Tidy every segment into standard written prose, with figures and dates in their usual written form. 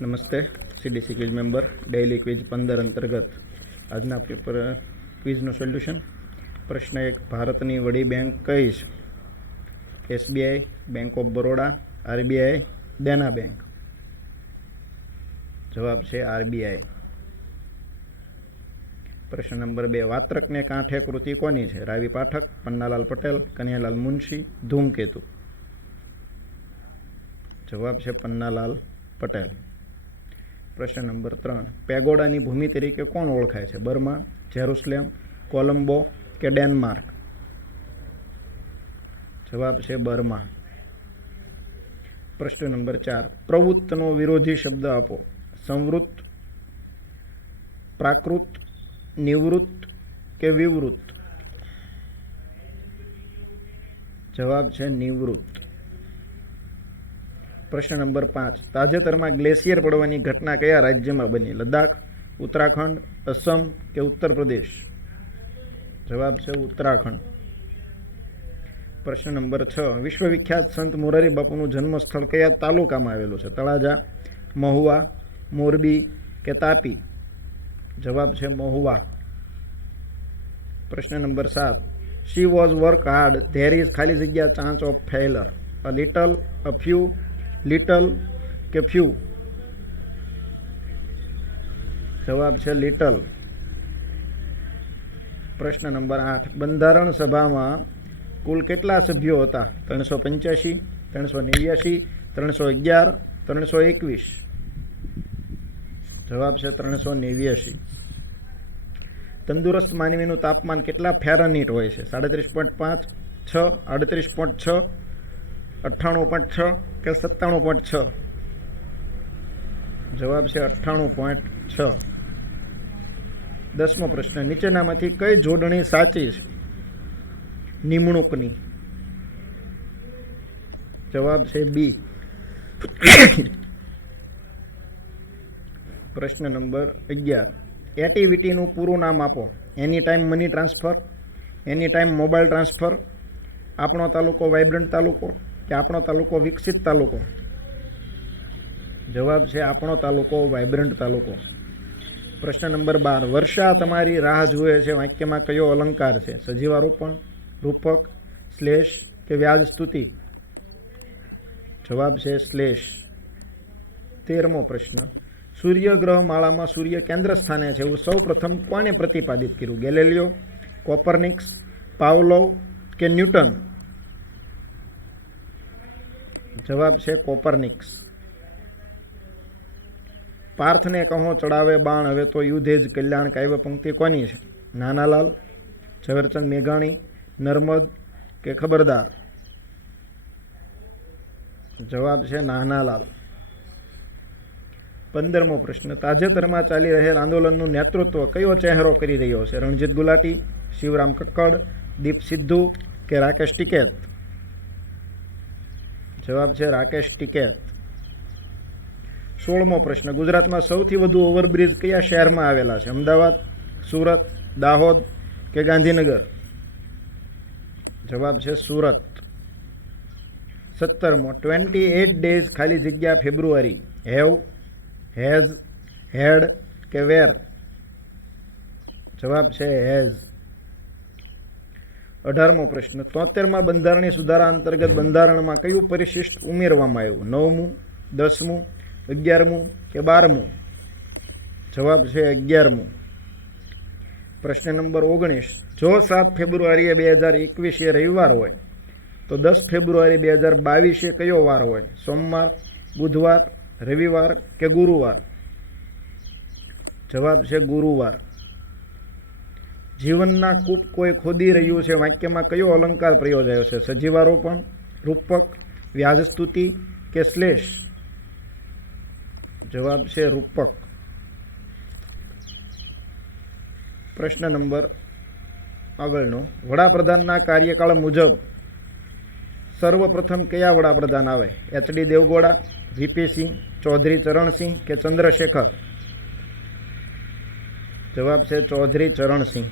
નમસ્તે. CDC quiz member daily quiz 15 અંતર્ગત આજના પેપર ક્વિઝનું સોલ્યુશન. પ્રશ્ન 1, ભારતની વડી બેંક કઈ છે? SBI, bank of Baroda, RBI, Dena bank. જવાબ છે આરબીઆઈ. પ્રશ્ન નંબર 2, વાત્રકને કાંઠે કૃતિ કોની છે? રાવી પાઠક, પન્નાલાલ પટેલ, કનૈયાલાલ મુનશી, ધૂમકેતુ. જવાબ છે પન્નાલાલ પટેલ. પ્રશ્ન નંબર 3, પેગોડાની ભૂમિ તરીકે કોણ ઓળખાય છે? બર્મા, જેરુસલેમ, કોલંબો કે ડેનમાર્ક. જવાબ છે બર્મા. પ્રશ્ન નંબર 4, પ્રવૃત્તનો વિરોધી શબ્દ આપો. સંવૃત્ત, પ્રાકૃત, નિવૃત્ત કે વિવૃત્ત. જવાબ છે નિવૃત્ત. પ્રશ્ન નંબર 5, તાજેતરમાં ગ્લેશિયર પડવાની ઘટના કયા રાજ્યમાં બની? લદ્દાખ, ઉત્તરાખંડ, અસમ કે ઉત્તર પ્રદેશ. જવાબ છે ઉત્તરાખંડ. પ્રશ્ન નંબર 6, વિશ્વવિખ્યાત સંત મોરારી બાપુનું જન્મસ્થળ કયા તાલુકામાં આવેલું છે? તળાજા, મહુવા, મોરબી કે તાપી. જવાબ છે મહુવા. પ્રશ્ન નંબર 7, she was work hard there is ખાલી જગ્યા chance of failure. A little, a few, little કે ફ્યુ. જવાબ છે લિટલ. પ્રશ્ન નંબર 8, બંધારણ સભામાં કુલ કેટલા સભ્યો હતા? 385, 389, 311, 321. જવાબ છે 389. તંદુરસ્ત માનવીનું તાપમાન કેટલા ફેરનહીટ હોય છે? 37.5, 6, 38.6, 98.6 કે 97.6. જવાબ છે 98.6. 10મો પ્રશ્ન, નીચેનામાંથી કઈ જોડણી સાચી છે? નિમણૂકની. જવાબ છે બી. પ્રશ્ન નંબર 11, એટીવીટીનું પૂરું નામ આપો. એની ટાઈમ મની ટ્રાન્સફર, એની ટાઈમ મોબાઈલ ટ્રાન્સફર, આપણો તાલુકો વાઇબ્રન્ટ તાલુકો કે આપણો તાલુકો વિકસિત તાલુકો. જવાબ છે આપણો તાલુકો વાઇબ્રન્ટ તાલુકો. પ્રશ્ન નંબર 12, વર્ષા તમારી રાહ જુએ છે વાક્યમાં કયો અલંકાર છે? સજીવારોપણ, રૂપક, શ્લેષ કે વ્યાજ સ્તુતિ. જવાબ છે શ્લેષ. 13મો પ્રશ્ન, સૂર્યગ્રહ માળામાં સૂર્ય કેન્દ્ર સ્થાને છે એવું સૌ પ્રથમ કોણે પ્રતિપાદિત કર્યું? ગેલેલિયો, કોપરનિક્સ, પાવલોવ કે ન્યૂટન. જવાબ છે કોપરનિક્સ. પાર્થને કહો ચડાવે બાણ હવે તો યુદ્ધે જ કલ્યાણ કાવ્ય પંક્તિ કોની છે? નાનાલાલ, ઝવેરચંદ મેઘાણી, નર્મદ કે ખબરદાર. જવાબ છે નાનાલાલ. 15મો પ્રશ્ન, તાજેતરમાં ચાલી રહેલ આંદોલનનું નેતૃત્વ કયો ચહેરો કરી રહ્યો છે? રણજીત ગુલાટી, શિવરામ કક્કડ, દીપ સિદ્ધુ કે રાકેશ ટિકૈત. જવાબ છે રાકેશ ટિકૈત. 16મો પ્રશ્ન, ગુજરાતમાં સૌથી વધુ ઓવરબ્રિજ કયા શહેરમાં આવેલા છે? અમદાવાદ, સુરત, દાહોદ કે ગાંધીનગર. જવાબ છે સુરત. 17મો, 28 ડેઝ ખાલી જગ્યા ફેબ્રુઆરી. હેવ, હેઝ, હેડ કે વેર. જવાબ છે હેઝ. 18મો પ્રશ્ન, 73મા બંધારણીય સુધારા અંતર્ગત બંધારણમાં કયું પરિશિષ્ટ ઉમેરવામાં આવ્યું? 9મું, 10મું, 11મું કે 12મું. જવાબ છે 11મું. પ્રશ્ન નંબર 19, જો 7 ફેબ્રુઆરીએ 2021 રવિવાર હોય તો 10 ફેબ્રુઆરી 2022 કયો વાર હોય? સોમવાર, બુધવાર, રવિવાર કે ગુરુવાર. જવાબ છે ગુરુવાર. જીવનના કૂપ કોઈ ખોદી રહ્યું છે વાક્યમાં કયો અલંકાર પ્રયોજાયો છે? સજીવારોપણ, રૂપક, વ્યાજસ્તુતિ કે શ્લેષ. જવાબ છે રૂપક. પ્રશ્ન નંબર આગળનો, વડાપ્રધાનના કાર્યકાળ મુજબ સર્વપ્રથમ કયા વડાપ્રધાન આવે? એચડી દેવગૌડા, વીપી સિંહ, ચૌધરી ચરણસિંહ કે ચંદ્રશેખર. જવાબ છે ચૌધરી ચરણસિંહ.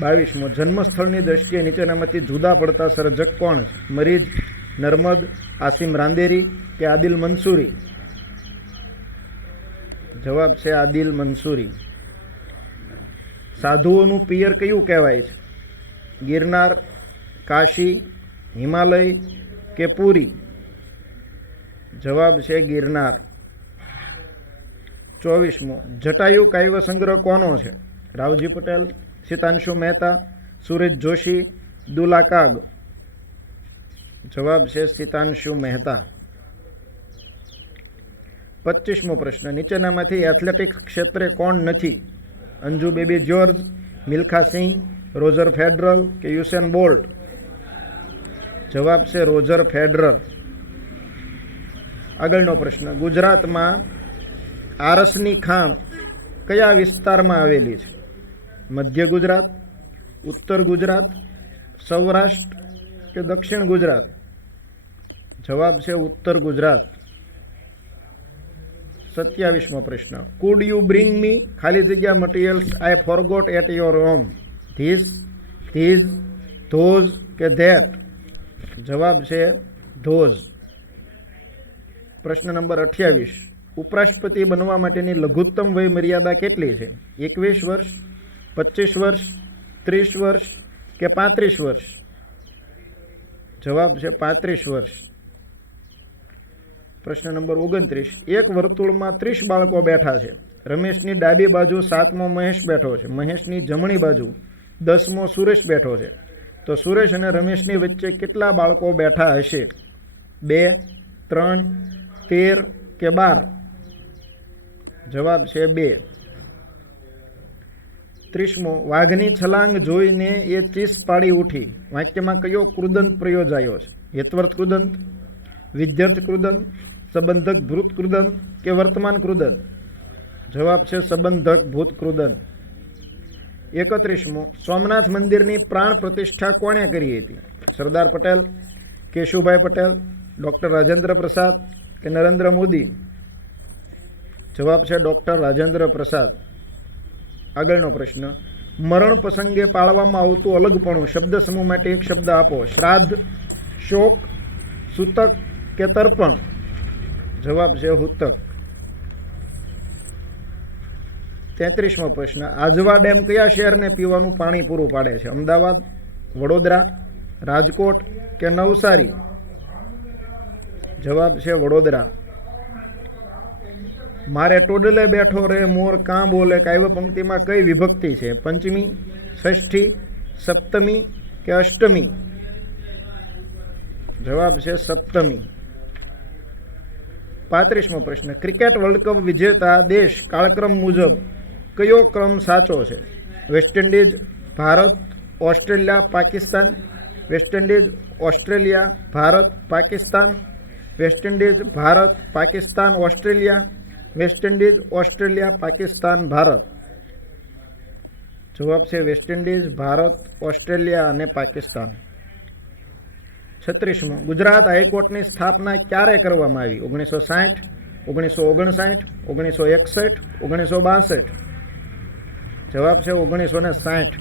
22મો, જન્મસ્થળની દ્રષ્ટિએ નીચેનામાંથી જુદા પડતા સર્જક કોણ છે? મરીજ, નર્મદ, આસિમ રાંદેરી કે આદિલ મંસૂરી. જવાબ છે આદિલ મંસૂરી. સાધુઓનું પિયર કયું કહેવાય છે? ગિરનાર, કાશી, હિમાલય કે પુરી? જવાબ છે ગિરનાર. 24મો, જટાયુ કાવ્ય સંગ્રહ કોનો છે? રાવજી પટેલ, સિતાંશુ મહેતા, સુરેશ જોશી, દુલા કાગ? જવાબ છે સિતાંશુ મહેતા. 25મો પ્રશ્ન, નીચેનામાંથી એથ્લેટિક્સ ક્ષેત્રે કોણ નથી? અંજુ બેબી જ્યોર્જ, મિલ્ખા સિંહ, રોજર ફેડરર કે યુસેન બોલ્ટ? જવાબ છે રોજર ફેડરર. આગળનો પ્રશ્ન, ગુજરાતમાં આરસની ખાણ કયા વિસ્તારમાં આવેલી છે? મધ્ય ગુજરાત, ઉત્તર ગુજરાત, સૌરાષ્ટ્ર કે દક્ષિણ ગુજરાત? જવાબ છે ઉત્તર ગુજરાત. 27મો પ્રશ્ન, કુડ યુ બ્રિંગ મી ખાલી જગ્યા materials I forgot at your home? This, these, those કે ધેટ? જવાબ છે ધોઝ. પ્રશ્ન નંબર 28, ઉપરાષ્ટ્રપતિ બનવા માટેની લઘુત્તમ વય મર્યાદા કેટલી છે? 21 વર્ષ, 25 વર્ષ, 30 વર્ષ કે 35 વર્ષ? જવાબ છે 35 વર્ષ. પ્રશ્ન નંબર 29, એક વર્તુળમાં 30 બાળકો બેઠા છે. રમેશની ડાબી બાજુ 7મો મહેશ બેઠો છે. મહેશની જમણી બાજુ 10મો સુરેશ બેઠો છે. તો સુરેશ અને રમેશની વચ્ચે કેટલા બાળકો બેઠા હશે? 2, 3, 13 કે 12? જવાબ છે 2. 30મો, વાઘની છલાંગ જોઈને એ ચીસ પાડી ઉઠી. વાક્યમાં કયો કૃદંત પ્રયોજાયો છે? હેતવર્થ કૃદંત, વિદ્યાર્થ કૃદંત, સંબંધક ભૂત કૃદંત કે વર્તમાન કૃદંત? જવાબ છે સંબંધક ભૂત કૃદંત. 31મો, સોમનાથ મંદિરની પ્રાણ પ્રતિષ્ઠા કોણે કરી હતી? સરદાર પટેલ, કેશુભાઈ પટેલ, ડૉક્ટર રાજેન્દ્ર પ્રસાદ કે નરેન્દ્ર મોદી? જવાબ છે ડૉક્ટર રાજેન્દ્ર પ્રસાદ. આગળનો પ્રશ્ન, મરણ પ્રસંગે પાળવામાં આવતું અલગપણું શબ્દ સમૂહ માટે એક શબ્દ આપો. શ્રાદ્ધ, શોક, સૂતક કે તર્પણ? જવાબ છે હૂતક. 33મો પ્રશ્ન, આજવા ડેમ કયા શહેરને પીવાનું પાણી પૂરું પાડે છે? અમદાવાદ, વડોદરા, રાજકોટ કે નવસારી? જવાબ છે વડોદરા. મારે ટોડલે બેઠો રે મોર કાં બોલે કાવ્ય પંક્તિમાં કઈ વિભક્તિ છે? પંચમી, ષષ્ઠી, સપ્તમી કે અષ્ટમી? જવાબ છે સપ્તમી. 35મો પ્રશ્ન, ક્રિકેટ વર્લ્ડ કપ વિજેતા દેશ કાળક્રમ મુજબ કયો ક્રમ સાચો છે? West Indies, Bharat, Australia, Pakistan? West Indies, Australia, Bharat, Pakistan? West Indies, Bharat, Pakistan, Australia? West Indies, Australia, Pakistan, Bharat? જવાબ છે વેસ્ટ ઇન્ડિઝ, ભારત, ઓસ્ટ્રેલિયા અને પાકિસ્તાન. 36મો, ગુજરાત હાઈકોર્ટની સ્થાપના ક્યારે કરવામાં આવી? 1960, 1959, 1961, 1962? જવાબ છે 1960.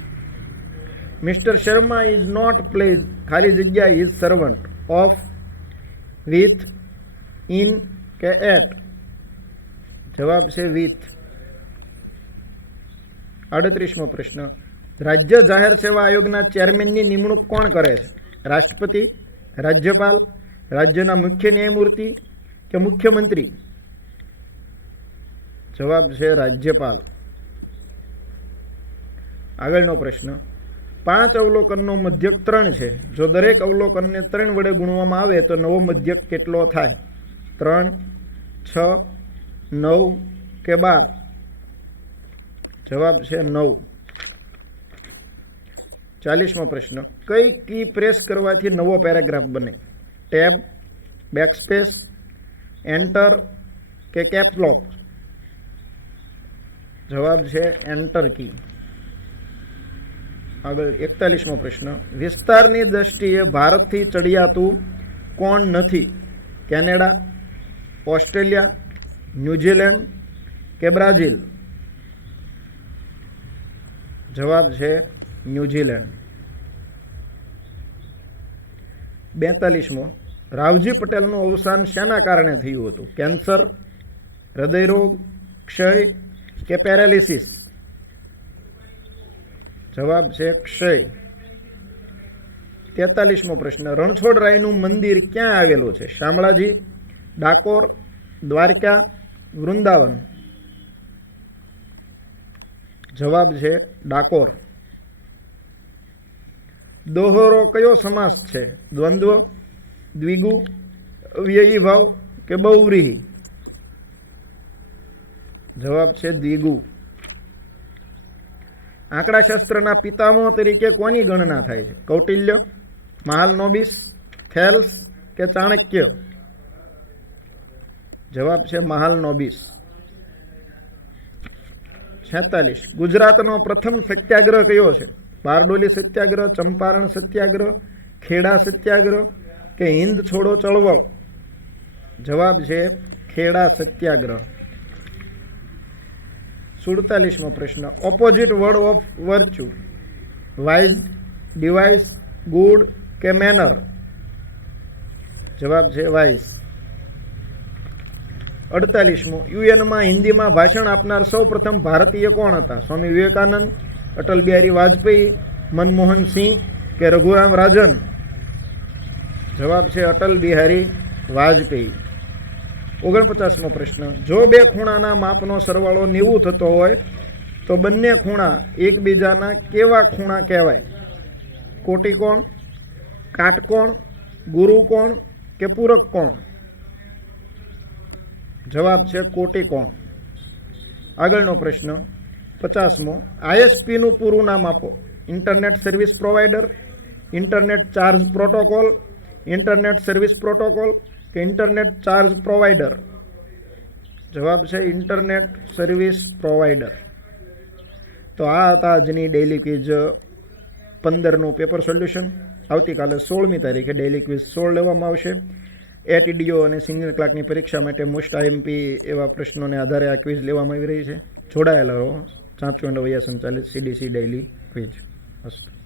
Mister Sharma is not pleased ખાલી જગ્યા is servant of, with, in કે એટ? જવાબ છે વિથ. 38મો પ્રશ્ન, રાજ્ય જાહેર સેવા આયોગના ચેરમેનની નિમણૂક કોણ કરે છે? રાષ્ટ્રપતિ, રાજ્યપાલ, રાજ્યના મુખ્ય ન્યાયમૂર્તિ કે મુખ્યમંત્રી? જવાબ છે રાજ્યપાલ. આગળનો પ્રશ્ન, 5 અવલોકનનો મધ્યક 3 છે. જો દરેક અવલોકનને 3 વડે ગુણવામાં આવે તો નવો મધ્યક કેટલો થાય? 3, 6, 9 કે 12? જવાબ છે 9. 40મો પ્રશ્ન, કઈ કી પ્રેસ કરવાથી નવો પેરેગ્રાફ બને? ટેબ, બેકસ્પેસ, એન્ટર કે કેપ્સલોક? જવાબ છે એન્ટર કી. આગળ 41મો પ્રશ્ન, વિસ્તારની દ્રષ્ટિએ ભારતથી ચડિયાતું કોણ નથી? કેનેડા, ઓસ્ટ્રેલિયા, ન્યૂઝીલેન્ડ કે બ્રાઝિલ? જવાબ છે ન્યૂઝીલેન્ડ. 42મો, રાવજી પટેલનું અવસાન શેના કારણે થયું હતું? કેન્સર, હૃદયરોગ, ક્ષય કે પેરાલિસિસ? જવાબ છે ક્ષય. 43મો પ્રશ્ન, રણછોડરાયનું મંદિર ક્યાં આવેલું છે? શામળાજી, ડાકોર, દ્વારકા, વૃંદાવન? જવાબ છે ડાકોર. દોહરો કયો સમાસ છે? દ્વંદ્વ, દ્વિગુ, અવ્યયી ભાવ કે બહુવ્રીહી? જવાબ છે દ્વિગુ. આંકડાશાસ્ત્રના પિતામહ તરીકે કોની ગણના થાય છે? કૌટિલ્ય, મહાલનોબિસ, થેલ્સ કે ચાણક્ય? જવાબ છે મહાલનોબિસ. 46, ગુજરાતનો પ્રથમ સત્યાગ્રહ કયો છે? બારડોલી સત્યાગ્રહ, ચંપારણ સત્યાગ્રહ, ખેડા સત્યાગ્રહ કે હિન્દ છોડો ચળવળ? જવાબ છે ખેડા સત્યાગ્રહ. 47મો પ્રશ્ન, opposite word of virtue? Wise, device, good કે મેનર? જવાબ છે વાઇઝ. 48મો, યુએનમાં હિન્દીમાં ભાષણ આપનાર સૌ પ્રથમ ભારતીય કોણ હતા? સ્વામી વિવેકાનંદ, અટલ બિહારી વાજપેયી, મનમોહન સિંહ કે રઘુરામ રાજન? જવાબ છે અટલ બિહારી વાજપેયી. 49મો પ્રશ્ન, જો બે ખૂણાના માપનો સરવાળો 90 થતો હોય તો બંને ખૂણા એકબીજાના કેવા ખૂણા કહેવાય? કોટિકોણ, કાટકોણ, ગુરુકોણ કે પૂરક કોણ? જવાબ છે કોટિકોણ. આગળનો પ્રશ્ન 50મો, આઈએસપીનું પૂરું નામ આપો. Internet service provider, internet charge protocol, internet service protocol કે ઇન્ટરનેટ ચાર્જ પ્રોવાઈડર? જવાબ છે ઇન્ટરનેટ સર્વિસ પ્રોવાઈડર. તો આ હતા આજની ડેઇલી ક્વિઝ 15નું પેપર સોલ્યુશન. આવતીકાલે 16મી તારીખે ડેઇલી ક્વિઝ 16 લેવામાં આવશે. એટીડીઓ અને સિનિયર ક્લાર્કની પરીક્ષા માટે મોસ્ટ આઈએમપી એવા પ્રશ્નોને આધારે આ ક્વિઝ લેવામાં આવી રહી છે. જોડાયેલા રહો. 7 સંચાલિત સીડીસી ડેઇલી ક્વિઝ. અસ્તુ.